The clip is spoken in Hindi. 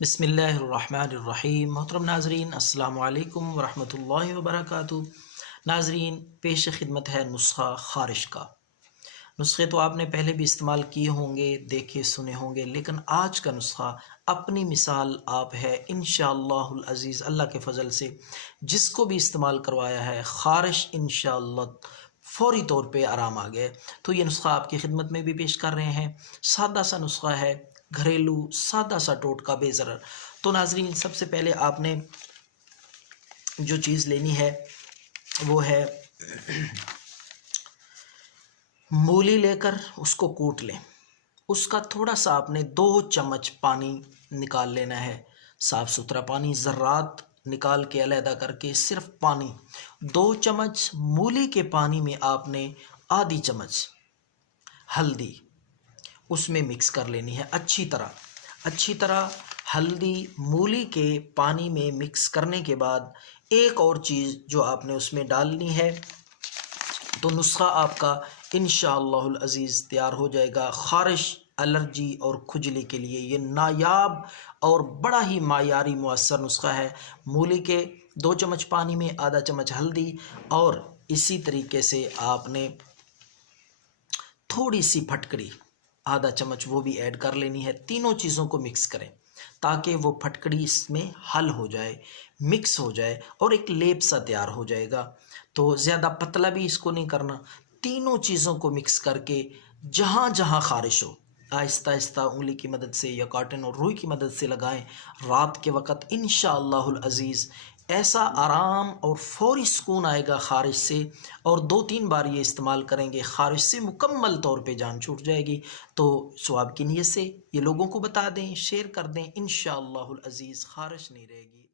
बिस्मिल्लाहिर्रहमानिर्रहीम। मोहतरम नाज़रीन, अस्सलामु अलैकुम वरहमतुल्लाहि वबरकातुहू। नाज़रीन, पेश खिदमत है नुस्ख़ा ख़ारिश का। नुस्खे तो आपने पहले भी इस्तेमाल किए होंगे, देखे सुने होंगे, लेकिन आज का नुस्ख़ा अपनी मिसाल आप है इंशाअल्लाहुल अज़ीज़। अल्लाह के फ़ज़ल से जिसको भी इस्तेमाल करवाया है, ख़ारिश इंशाअल्लाह फ़ौरी तौर पे आराम आ गया। तो ये नुस्ख़ा आपकी खिदमत में भी पेश कर रहे हैं। सादा सा नुस्ख़ा है, घरेलू सादा सा टोटका बेज़रर। तो नाज़रीन, सबसे पहले आपने जो चीज़ लेनी है वो है मूली लेकर उसको कूट लें। उसका थोड़ा सा आपने 2 चम्मच पानी निकाल लेना है, साफ़ सुथरा पानी, ज़र्रात निकाल के अलहदा करके सिर्फ पानी। 2 चम्मच मूली के पानी में आपने आधी चम्मच हल्दी उसमें मिक्स कर लेनी है अच्छी तरह हल्दी मूली के पानी में मिक्स करने के बाद एक और चीज़ जो आपने उसमें डालनी है, तो नुस्ख़ा आपका इंशाअल्लाहुल अज़ीज़ तैयार हो जाएगा। ख़ारिश, एलर्जी और खुजली के लिए ये नायाब और बड़ा ही मायारी मुअस्सर नुस्ख़ा है। मूली के 2 चम्मच पानी में आधा चम्मच हल्दी और इसी तरीके से आपने थोड़ी सी फटकड़ी आधा चम्मच वो भी ऐड कर लेनी है। तीनों चीज़ों को मिक्स करें ताकि वो फटकड़ी इसमें हल हो जाए, मिक्स हो जाए और एक लेप सा तैयार हो जाएगा। तो ज़्यादा पतला भी इसको नहीं करना। तीनों चीज़ों को मिक्स करके जहाँ जहाँ ख़ारिश हो आहिस्ता आहिस्ता उंगली की मदद से या कॉटन और रुई की मदद से लगाएं। रात के वक़्त इंशाअल्लाहुल अज़ीज़ ऐसा आराम और फ़ौरी सुकून आएगा ख़ारिश से, और 2-3 बार ये इस्तेमाल करेंगे, ख़ारिश से मुकम्मल तौर पे जान छूट जाएगी। तो सवाब की नीयत से ये लोगों को बता दें, शेयर कर दें, इंशाअल्लाहुल अज़ीज़ ख़ारिश नहीं रहेगी।